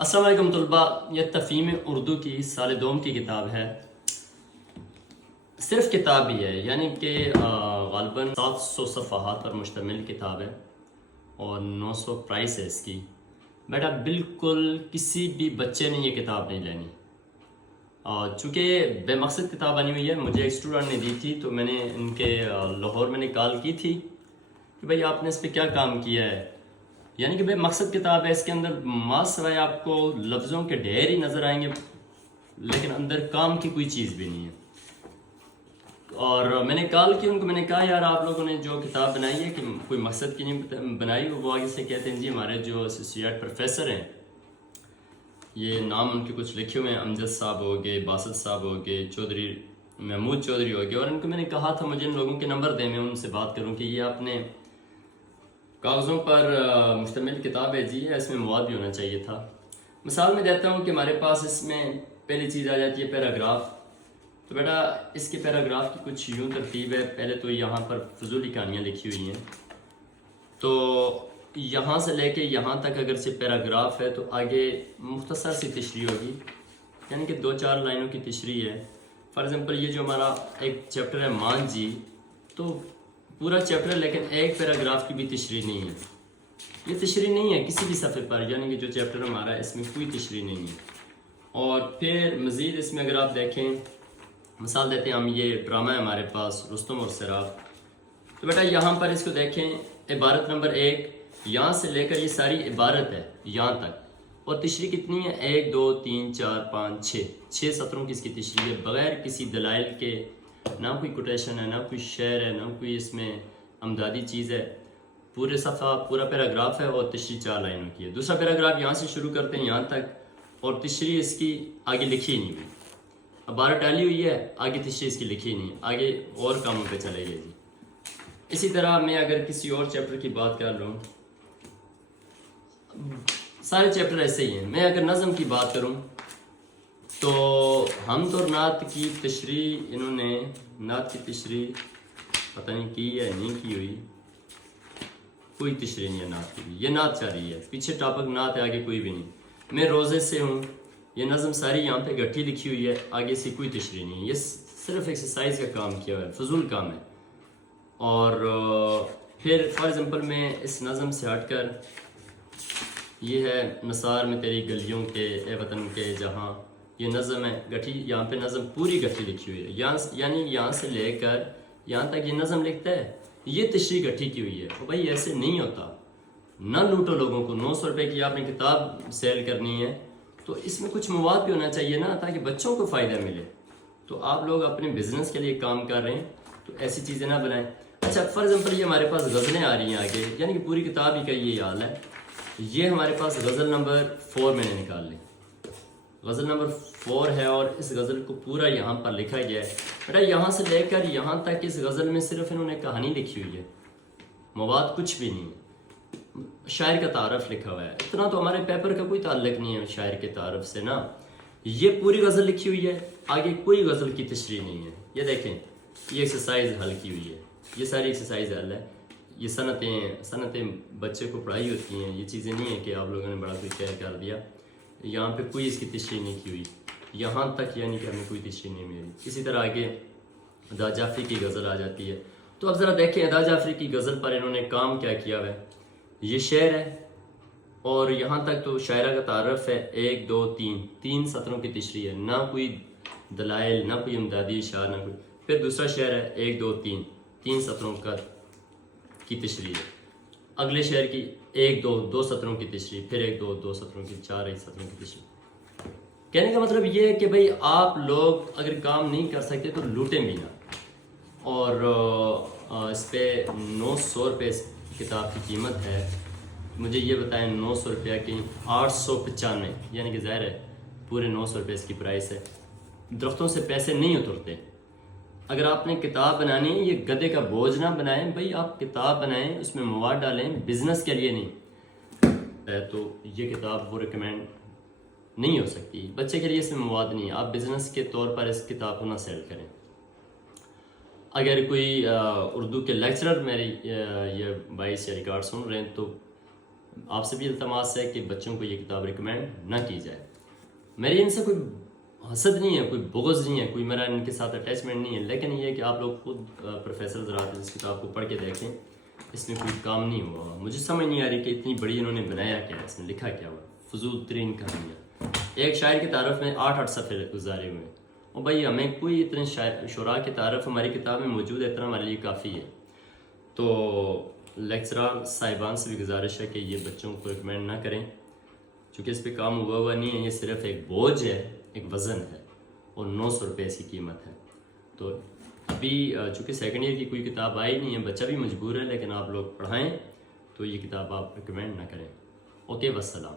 السلام علیکم طلباء، یہ تفہیم اردو کی سال دوم کی کتاب ہے۔ صرف کتاب ہی ہے، یعنی کہ غالباً 700 صفحات پر مشتمل کتاب ہے اور 900 پرائس ہے اس کی۔ بیٹا بالکل کسی بھی بچے نے یہ کتاب نہیں لینی، چونکہ بے مقصد کتاب بنی ہوئی ہے۔ مجھے ایک اسٹوڈنٹ نے دی تھی تو میں نے ان کے لاہور میں نے کال کی تھی کہ بھائی آپ نے اس پہ کیا کام کیا ہے، یعنی کہ بے مقصد کتاب ہے۔ اس کے اندر سوائے آپ کو لفظوں کے ڈھیر ہی نظر آئیں گے، لیکن اندر کام کی کوئی چیز بھی نہیں ہے۔ اور میں نے کال کی ان کو، میں نے کہا یار آپ لوگوں نے جو کتاب بنائی ہے کہ کوئی مقصد کی نہیں بنائی؟ وہ آگے سے کہتے ہیں جی ہمارے جو ایسوسیٹ پروفیسر ہیں، یہ نام ان کے کچھ لکھے ہوئے ہیں، امجد صاحب ہو گئے، باسط صاحب ہو گئے، چودھری محمود چودھری ہو گئے، اور ان کو میں نے کہا تھا مجھے ان لوگوں کے نمبر دیں، میں ان سے بات کروں کہ یہ آپ نے کاغذوں پر مشتمل کتاب ہے جی، اس میں مواد بھی ہونا چاہیے تھا۔ مثال میں دیتا ہوں کہ ہمارے پاس اس میں پہلی چیز آ جاتی ہے پیراگراف۔ تو بیٹا اس کے پیراگراف کی کچھ یوں ترتیب ہے، پہلے تو یہاں پر فضولی کہانیاں لکھی ہوئی ہیں، تو یہاں سے لے کے یہاں تک اگر سے پیراگراف ہے تو آگے مختصر سی تشریح ہوگی، یعنی کہ 2-4 لائنوں کی تشریح ہے۔ فار ایگزامپل یہ جو ہمارا ایک چیپٹر ہے مان جی، تو پورا چیپٹر لیکن ایک پیراگراف کی بھی تشریح نہیں ہے، یہ تشریح نہیں ہے کسی بھی صفحے پر، یعنی کہ جو چیپٹر ہمارا ہے اس میں کوئی تشریح نہیں ہے۔ اور پھر مزید اس میں اگر آپ دیکھیں، مثال دیتے ہیں ہم، یہ ڈرامہ ہے ہمارے پاس رستم اور سیراب، تو بیٹا یہاں پر اس کو دیکھیں، عبارت نمبر 1 یہاں سے لے کر یہ ساری عبارت ہے یہاں تک، اور تشریح کتنی ہے؟ 1 2 3 4 5 6 سطروں کی اس کی تشریح ہے، بغیر کسی دلائل کے، نہ کوئی کوٹیشن ہے، نہ کوئی شعر ہے، نہ کوئی اس میں امدادی چیز ہے۔ پورے صفحہ پورا پیراگراف ہے اور تشریح 4 لائنوں کی ہے۔ دوسرا پیراگراف یہاں سے شروع کرتے ہیں یہاں تک، اور تشریح اس کی آگے لکھی نہیں ہوئی، عبارت ڈالی ہوئی ہے، آگے تشریح اس کی لکھی نہیں ہے، آگے اور کاموں پہ چلے گئے جی۔ اسی طرح میں اگر کسی اور چیپٹر کی بات کر لوں، سارے چیپٹر ایسے ہی ہیں۔ میں اگر نظم کی بات کروں تو حمد اور نعت کی تشریح، انہوں نے نعت کی تشریح پتہ نہیں کی ہے نہیں کی ہوئی، کوئی تشریح نہیں ہے نعت کی بھی، یہ نعت چاہ رہی ہے، پیچھے ٹاپک نعت ہے، آگے کوئی بھی نہیں۔ میں روزے سے ہوں، یہ نظم ساری یہاں پہ گٹھی لکھی ہوئی ہے، آگے سے کوئی تشریح نہیں ہے، یہ صرف ایکسرسائز کا کام کیا ہوا ہے، فضول کام ہے۔ اور پھر فار ایگزامپل میں اس نظم سے ہٹ کر، یہ ہے نثار میں تیری گلیوں کے اے وطن کے جہاں، یہ نظم ہے گٹھی، یہاں پہ نظم پوری گٹھی لکھی ہوئی ہے، یعنی یہاں سے لے کر یہاں تک یہ نظم لکھتا ہے، یہ تشریح گٹھی کی ہوئی ہے۔ تو بھائی ایسے نہیں ہوتا، نہ لوٹو لوگوں کو۔ 900 روپے کی آپ نے کتاب سیل کرنی ہے تو اس میں کچھ مواد بھی ہونا چاہیے نا، تاکہ بچوں کو فائدہ ملے۔ تو آپ لوگ اپنے بزنس کے لیے کام کر رہے ہیں تو ایسی چیزیں نہ بنائیں۔ اچھا فار ایگزامپل یہ ہمارے پاس غزلیں آ رہی ہیں آگے، یعنی کہ پوری کتاب ہی کا یہ حال ہے۔ یہ ہمارے پاس غزل نمبر 4 میں نے نکال لی، غزل نمبر 4 ہے، اور اس غزل کو پورا یہاں پر لکھا گیا ہے۔ بیٹا یہاں سے لے کر یہاں تک اس غزل میں صرف انہوں نے کہانی لکھی ہوئی ہے، مواد کچھ بھی نہیں ہے، شاعر کا تعارف لکھا ہوا ہے۔ اتنا تو ہمارے پیپر کا کوئی تعلق نہیں ہے شاعر کے تعارف سے نا، یہ پوری غزل لکھی ہوئی ہے، آگے کوئی غزل کی تشریح نہیں ہے۔ یہ دیکھیں، یہ ایکسرسائز حل کی ہوئی ہے، یہ ساری ایکسرسائز حل ہے۔ یہ صنعتیں بچے کو پڑھائی ہوتی ہیں، یہ چیزیں نہیں ہیں کہ آپ لوگوں نے بڑا کوئی کہہ کر دیا۔ یہاں پہ کوئی اس کی تشریح نہیں کی ہوئی یہاں تک، یعنی کہ ہمیں کوئی تشریح نہیں ملی۔ اسی طرح آگے ادا جعفری کی غزل آ جاتی ہے، تو اب ذرا دیکھیں ادا جعفری کی غزل پر انہوں نے کام کیا کیا ہوا ہے۔ یہ شعر ہے، اور یہاں تک تو شاعرہ کا تعارف ہے، 1 2 3 سطروں کی تشریح ہے، نہ کوئی دلائل، نہ کوئی امدادی اشعار، نہ کوئی۔ پھر دوسرا شعر ہے 1 2 3 سطروں کی تشریح ہے، اگلے شعر کی 1 2 سطروں کی تشریح، پھر 1 2 سطروں کی، 4 1 سطروں کی تشریح۔ کہنے کا مطلب یہ ہے کہ بھئی آپ لوگ اگر کام نہیں کر سکتے تو لوٹیں بھی نہ۔ اور اس پہ 900 روپے اس کتاب کی قیمت ہے۔ مجھے یہ بتائیں 900 روپیہ کی 895، یعنی کہ ظاہر ہے پورے 900 روپے اس کی پرائس ہے۔ درختوں سے پیسے نہیں اترتے۔ اگر آپ نے کتاب بنانی ہے، یہ گدے کا بوجھ نہ بنائیں بھئی، آپ کتاب بنائیں، اس میں مواد ڈالیں، بزنس کے لیے نہیں تو یہ کتاب وہ ریکمینڈ نہیں ہو سکتی۔ بچے کے لیے اس میں مواد نہیں ہے، آپ بزنس کے طور پر اس کتاب کو نہ سیل کریں۔ اگر کوئی اردو کے لیکچرر میری یہ وائس یا ریکارڈ سن رہے ہیں تو آپ سے بھی التماس ہے کہ بچوں کو یہ کتاب ریکمینڈ نہ کی جائے. میری ان سے کوئی حسد نہیں ہے, کوئی بغض نہیں ہے, کوئی میرا ان کے ساتھ اٹیچمنٹ نہیں ہے, لیکن یہ ہے کہ آپ لوگ خود پروفیسر حضرات اس کتاب کو پڑھ کے دیکھیں, اس میں کوئی کام نہیں ہوا. مجھے سمجھ نہیں آ رہی کہ اتنی بڑی انہوں نے بنایا کیا ہے, اس میں لکھا کیا ہوا, فضول ترین کہانیاں. ایک شاعر کی تعارف میں 8 صفحے گزارے ہوئے ہیں. اور بھائی ہمیں کوئی اتنے شعراء کی تعارف ہماری کتاب میں موجود ہے, اتنا ہمارے لیے کافی ہے. تو لیکچرار صاحبان سے بھی گزارش ہے کہ یہ بچوں کو ریکمینڈ نہ کریں, چونکہ اس پہ کام ہوا نہیں ہے. یہ صرف ایک بوجھ ہے, ایک وزن ہے, اور 900 روپے اس کی قیمت ہے. تو ابھی چونکہ سیکنڈ ایئر کی کوئی کتاب آئی نہیں ہے, بچہ بھی مجبور ہے, لیکن آپ لوگ پڑھائیں تو یہ کتاب آپ ریکمینڈ نہ کریں. اوکے, والسلام.